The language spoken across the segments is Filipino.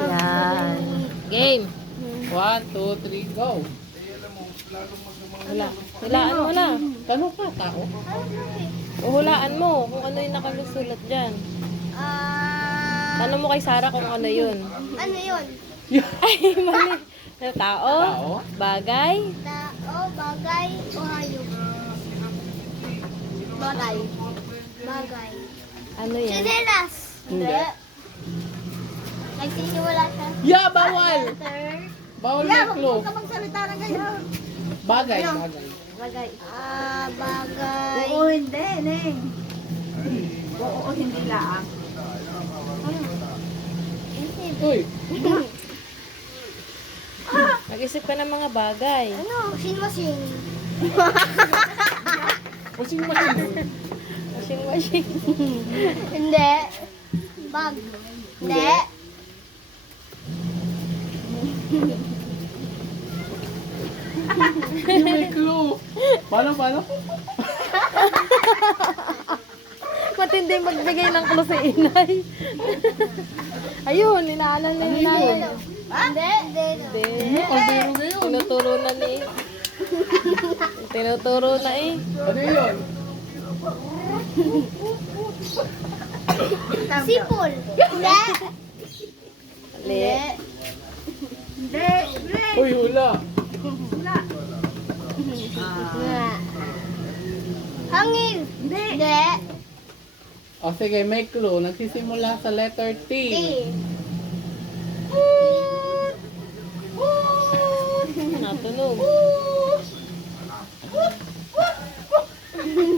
Yan. Game. 1, 2, 3, go. Wala. Hulaan mo na. Tanong ka, tao? Hulaan mo kung ano yung nakalusulat dyan. Tanong mo kay Sarah kung ano yun. Ano yun? Ay, mali. Tao? Tao? Bagay? Tao, bagay, o hayop? Bagay. Bagay. Ano yan? Sinelas. Hindi. Nagsisimula siya. Yeah, bawal! Letter. Bawal may clue. magsalita ng ganyan. Bagay, bagay. Bagay. Bagay. Oo, hindi, Neng. Oo, hindi lang. Uy, Mag-isip ka ng mga bagay. Ano? Sing-masing. pusing machine. Washing machine. Hindi. Bag. Hindi. Hindi may clue. Paano? Matindi magbigay ng clue si Inay. Ayun, inaalan na ni Inay. Hindi. Hindi. Hindi. Kaldero na yun. Tinuturo na ni. Tinuturo na eh. Ano yun? Sipol. Hindi. Mali. Hindi, Neng. Uy, hula. Wala. Hangin. Hindi. Hindi. O sige, may clue. Nagsisimula sa letter T. T. Natunog.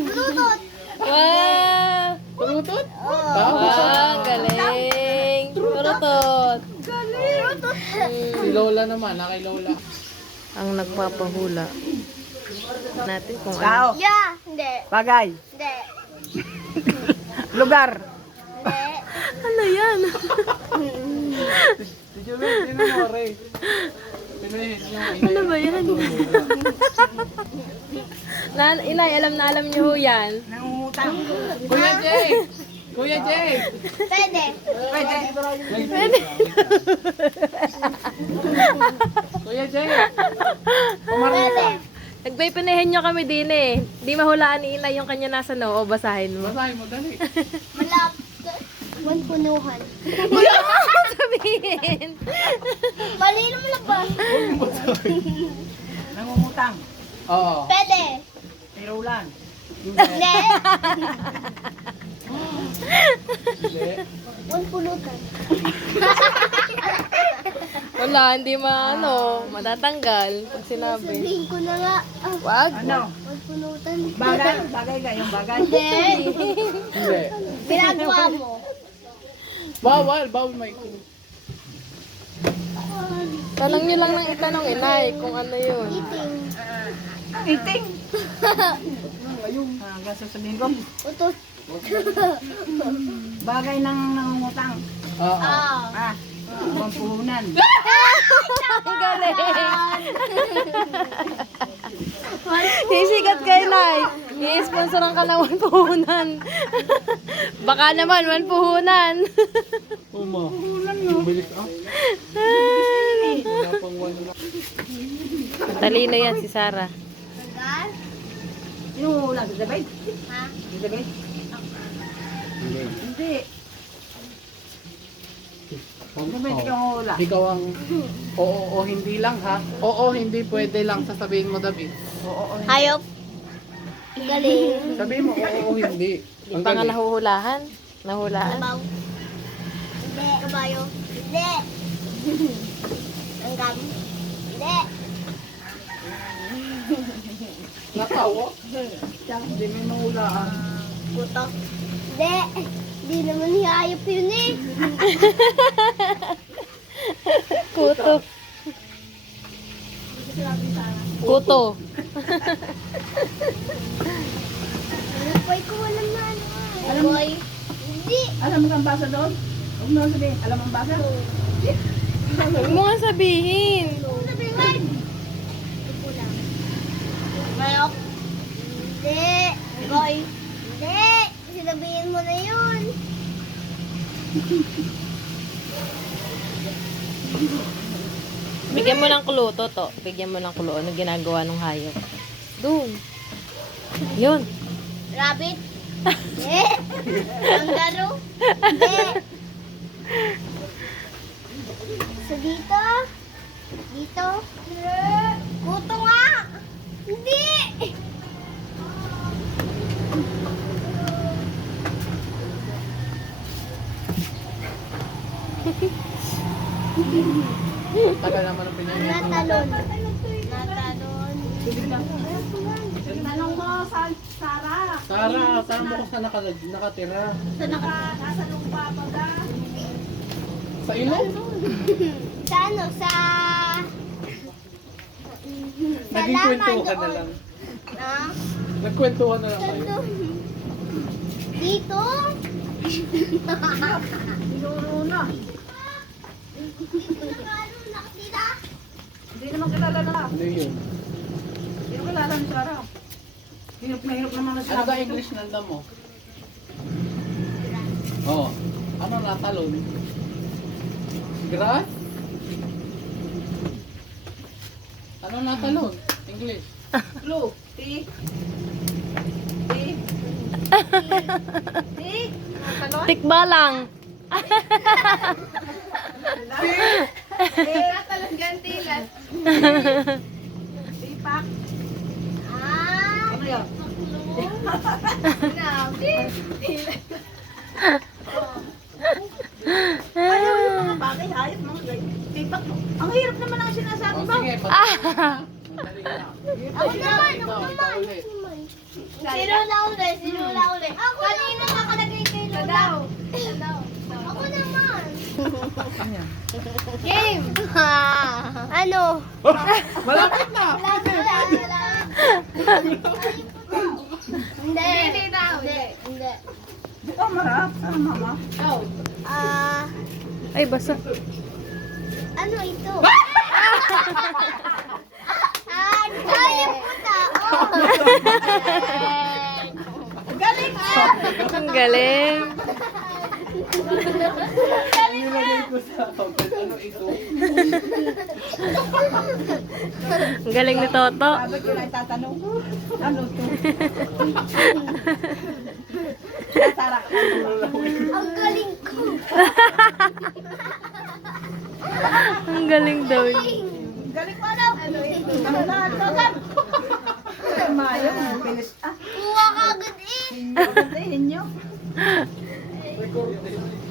Bluetooth. Wow! Turutot? Wow, galing. Turutot. Si Lola naman, kay Lola. Ang nagpapahula. Natin kung ano. Tao. Yeah. Hindi. Bagay. Hindi. Lugar. Hindi. Ano yan? Si Juliet, sino mo, Ray? Ano ba yan? Inay, alam na alam niyo ho yan. Nangungutang. Kuya Jay! Kuya Jay! Pwede. Pwede. Kuya Jay! Pwede. Pumarita. Nagpipinahin niyo kami din eh. Di mahulaan ni Inay yung kanya nasa noo. Basahin mo. Basahin mo, dali. Malap. Punuhan. Wala ka sabihin. Mali naman na ba? Nangungutang. Oo. Pwede. Tirulan. Hindi. Hindi. Pulutan. Wala, hindi maano. Matatanggal pag sinabi. Sabihin ko na nga. Wag. Ano? Pulutan. Bagay. Bagay ka. Yung bagay. Hindi. Hindi. Pinagawa mo. Bawal may clue. Tanong niyo lang ng itanong Inay kung ano yun. Eating. Iting. Hanggang sasabihin ko. Utos. Bagay ng nangungutang. Oo. Ah. Pampuhunan. Ang galing. Sisikat kayo, Nay. I-sponsoran ka ng 1 puhunan. Baka naman, 1 puhunan. Uma. Bilis ah. Wala pang wala. Talino yan si Sarah. Hanggang? Yung ulang. Sabay. Ha? Sabay. Hindi. Sabay ka hula. Ikaw ang oo o hindi lang ha. Oo, hindi pwede lang sasabihin mo David. Oo. Hayop. Galing. Sabihin mo oo o hindi. Hindi pa nga nahuhulahan. Nahulaan. Kabaw. Hindi. Kabayo. Hindi. Hanggang. Hindi. Nakawa. Hindi may mahulaan. Putok. Hindi. Hindi naman hayop yun eh. Kuto. Kuto. Boy ko walang mano. Boy. Hindi. Alam mo kang basa doon? Huwag mo lang sabihin. Alam mo ang basa? Huwag mo nga sabihin. Sabihin. Mayok. Hindi. Boy. Hindi. Sinabihin mo na yun. Bigyan mo ng clue, Toto. Bigyan mo ng clue. Ano ginagawa ng hayop? Doon. Yun. Rabbit? Hindi. Kangaroo? Hindi. So dito? Dito? Kuto nga! Hindi! Tagal naman ang pinangyay. Natalon. Natalon. Tanong mo, Sarah. Sarah, saan mo ko sa nakatira? Nasa lupa pa ba? Sa ilong? Sa ano? Sa... Nagkikwentuhan ka na lang. Ha? Nagkwentuhan na lang kayo. Dito? Tinuro na. Nakatira? Hindi naman kilala na. Ano yun? Hindi naman kilala ni Sarah. Hirap na hirap naman na Ano siya. ba English nanda mo? Oo. Ano natalon? Grass? Ano natalon? English? Blue. T. T. T. Talon. Tikba lang. Talon gantilan. Tipak. Ah! Ano yan? Grabe! Ayaw yung mga bagay, hayop, mga ganyan. Tipak mo. Ang hirap naman ang sinasabi O mo. sige, Madali na. Ako naman! Ikaw, Ako ikaw naman! ulit. Sino na uli? Sino na uli? Ako kanina nakalagay kay Lola. Ako naman! Game! Ano? Malapit na! Wala. Hindi. Hindi. Oh, marap. Ano, mama? Ah, Ay, basa. ano ito? Hayop po tao. Galing! Ang galing. Nilagay ko sa comment, ano ito? Ang galing ni Toto. Sabi ko na itatanong. Ano to? Sarah. Ang galing ko. Ang galing daw niya. Galing mo daw. Ano? Mayo, bilis. Ah, Kuha ka agad eh. pagandahin nyo.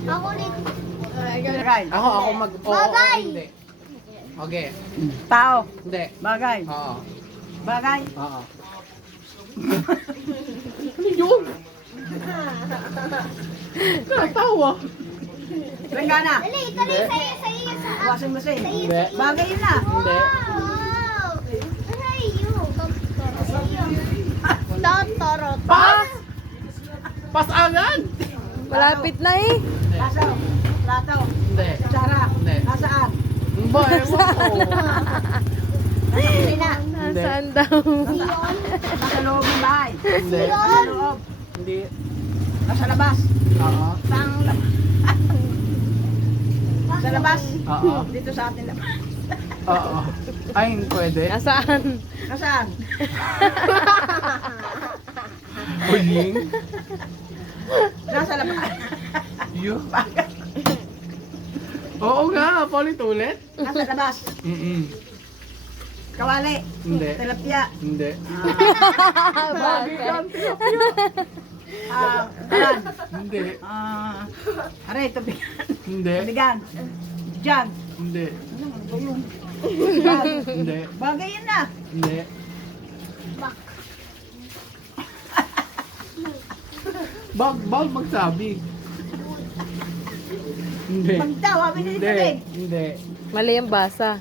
Ako rin. Ako mag... Oo, Bagay! hindi. Okay. Tao. Hindi. Bagay. Oo. Bagay. Oo. Ano yun? Nakatawa. Langgana. Dali, itali sa'yo. Washing machine. Hindi. Bagay yun na. Hindi. Wow! Sa'yo. Totoro. Pas! Pas agad! Malapit na eh. Laso. Lato. Hindi. Sarah. Hindi. Nasaan? Ba, ewan ko. Nasa kusina. Nasaan daw? Nasa loob ng bahay. Hindi. Nasa loob. Hindi. Nasa labas. Oo. Sa labas. Oo. Dito sa atin labas. Oo. Ay, hindi pwede. Nasaan? Nasaan? Huling. Nasa labas. Yun. Oo nga, paulit-ulit. Nasa labas. Kawali. Hindi. Tilapia. Hindi. Talan. Hindi. Aray, tubigan. Hindi. Tubigan. Jug. Hindi. Ano yung? Hindi. Bagay yun na. Hindi. Bag magsabi. Hindi. Magdaw, habi na dito Hindi. din. Hindi. Mali ang basa.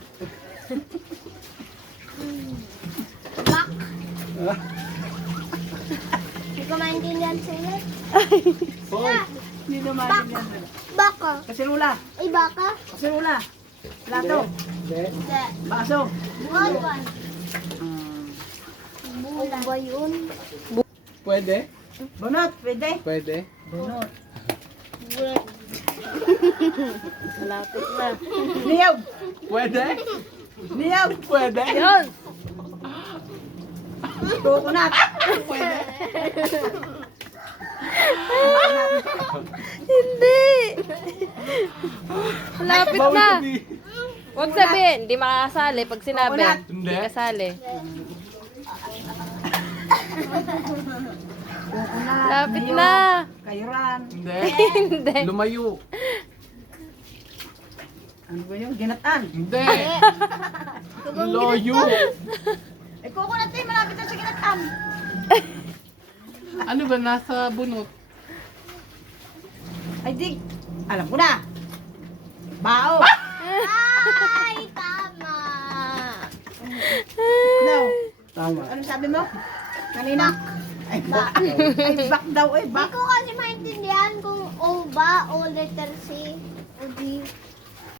Hindi ko maintindihan sa'yo. Hoy. Hindi naman yan. Baka. Kasirula. Ay, baka. Kasirula. Plato. Hindi. Hindi. Baso. Buwan. Buwan ba yun? Pwede? Bunot. Pwede. Pwede. Bunot. Buwan. Malapit na. Niyog! Pwede? Niyog! Pwede? Yun! Coconut! Pwede? Hindi! Malapit Bawal na. sabihin. Huwag sabihin, hindi makakasali pag sinabi. Coconut. Hindi. kasali. Coconut! Lapit niyog, na. Kayuran! Hindi. Hindi. Lumayo. Ano ba yun? Ginatan! Hindi. Loyo. Eh, coconut eh, malapit na sa ginatan! Ano ba nasa bunot? Ay, dig! Alam ko na! Bao! Ay, tama. No! Tama. Ano sabi mo? Kanina? Ay, bak! Ay, bak daw eh, Hindi bak! ko kasi maintindihan kung O ba o letter C o D.